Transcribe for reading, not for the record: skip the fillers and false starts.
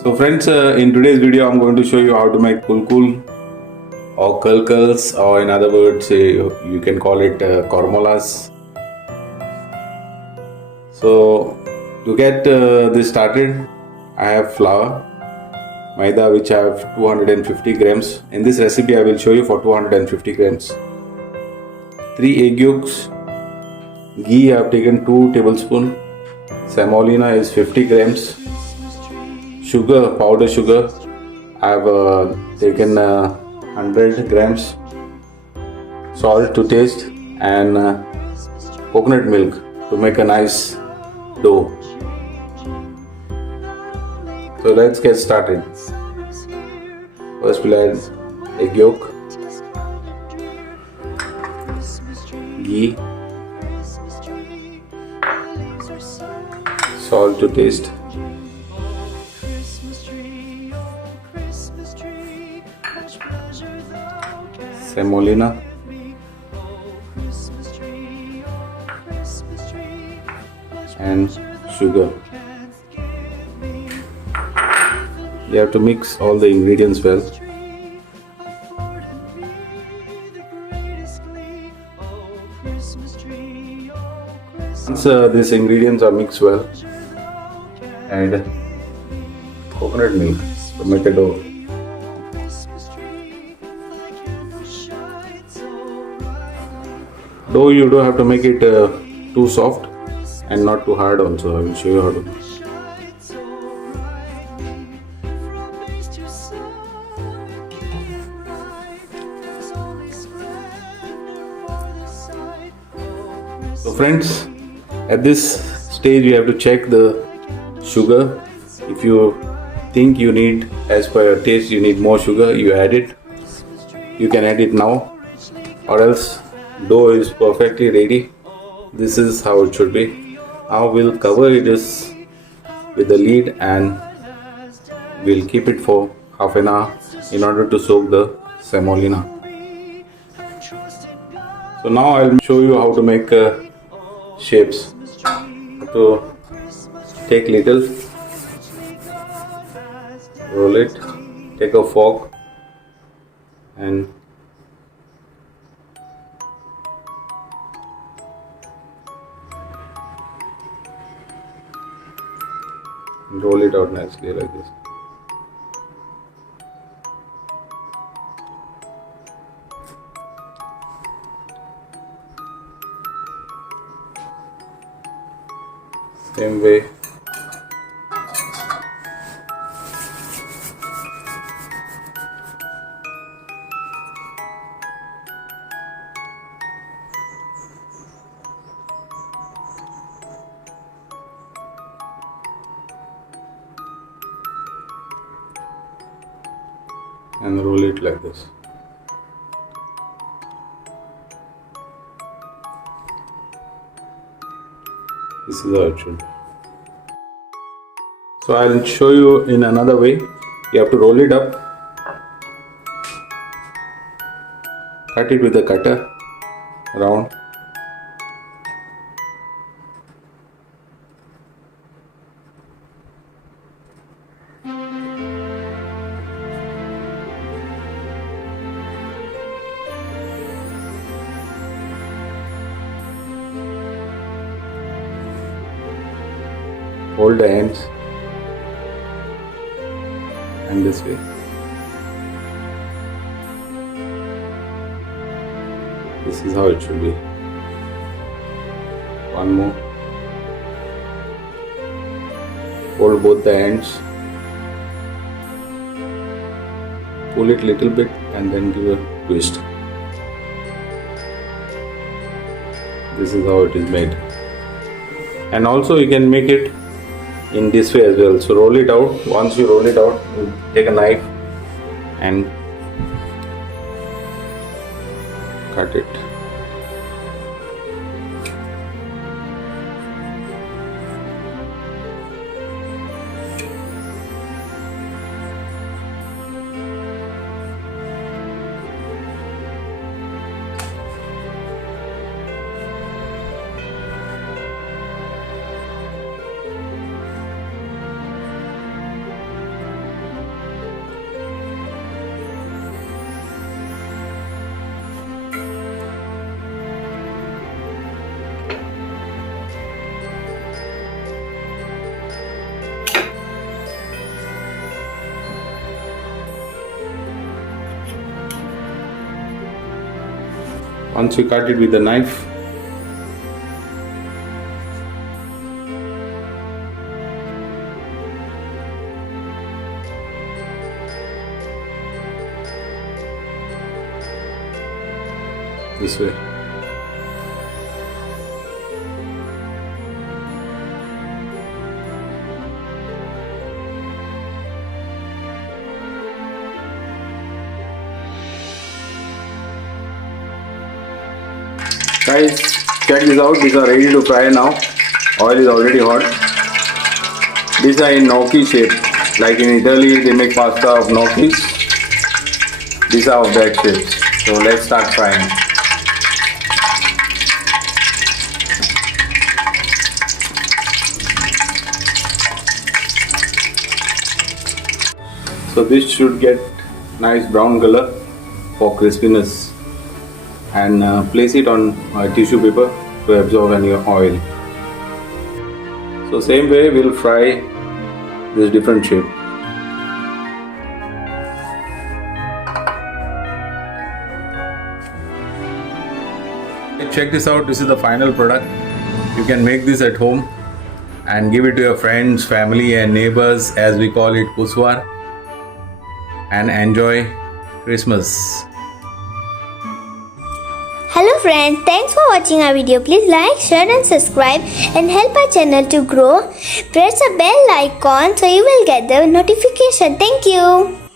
So friends, in today's video I'm going to show you how to make kulkul or kalkals, or in other words you can call it kormolas. So to get this started, I have flour, maida which I have 250 grams. In this recipe I will show you for 250 grams. 3 egg yolks, ghee I have taken 2 tablespoons, semolina is 50 grams, sugar, powder sugar I have taken 100 grams, salt to taste, and coconut milk to make a nice dough. So let's get started. First we'll add egg yolk, ghee, salt to taste, semolina, and sugar. You have to mix all the ingredients well. Once these ingredients are mixed well, add coconut milk to make a dough. Dough you don't have to make it too soft and not too hard also. I will show you how to. So friends, at this stage you have to check the sugar. If you think you need, as per your taste, you need more sugar, you add it. You can add it now, or else dough is perfectly ready. This is how it should be. Now we'll cover it with the lid and we'll keep it for half an hour in order to soak the semolina. So now I'll show you how to make shapes. So take little, roll it, take a fork and roll it out nicely like this. Same way. And roll it like this. This is how it should be. So I'll show you in another way. You have to roll it up, cut it with a cutter round, hold the ends and this way. This is how it should be. One more. Hold both the ends, pull it little bit and then give a twist. This is how it is made. And also you can make it in this way as well. So roll it out. Once you roll it out, you take a knife and cut it. Once you cut it with a knife, this way. Guys, check this out. These are ready to fry now. Oil is already hot. These are in gnocchi shape. Like in Italy, they make pasta of gnocchis. These are of that shape. So let's start frying. So this should get nice brown color for crispiness. And place it on tissue paper to absorb any oil. So same way we'll fry this different shape. Check this out. This is the final product. You can make this at home and give it to your friends, family and neighbors, as we call it Puswar, and enjoy Christmas. Hello friends, thanks for watching our video. Please like, share and subscribe and help our channel to grow. Press the bell icon so you will get the notification. Thank you.